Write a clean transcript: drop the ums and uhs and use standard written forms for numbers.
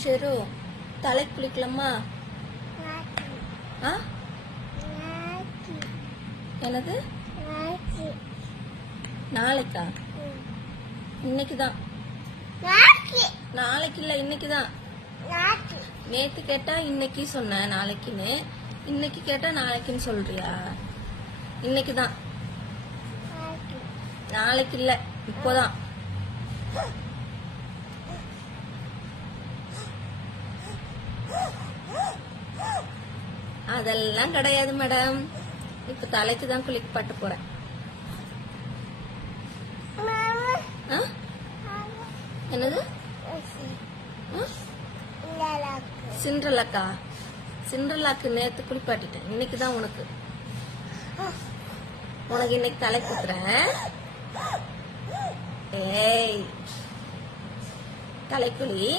ஷெரு தலைக்கு குளிக்கலாமா? என்னது? நாளைக்கா? இன்னைக்குதான். நாளைக்கு இல்ல, இன்னைக்குதான். நேத்து கேட்டா இன்னைக்கு சொன்ன நாளைக்குன்னு, இன்னைக்கு கேட்டா நாளைக்குன்னு சொல்றியா? இன்னைக்குதான். நாளைக்கு இல்ல, இப்போதான். அதெல்லாம் கிடையாது மேடம். இப்ப தலைக்கு தான் குளிப்பாட்ட போறேன். என்னது? சிண்ட்ரலாக்கா? சிண்ட்ரலாக்கு நேத்து குளிப்பாட்டிட்டேன். இன்னைக்குதான் உனக்கு. உனக்கு இன்னைக்கு தலை குத்துறேன். ஏய் தலைக்குழி.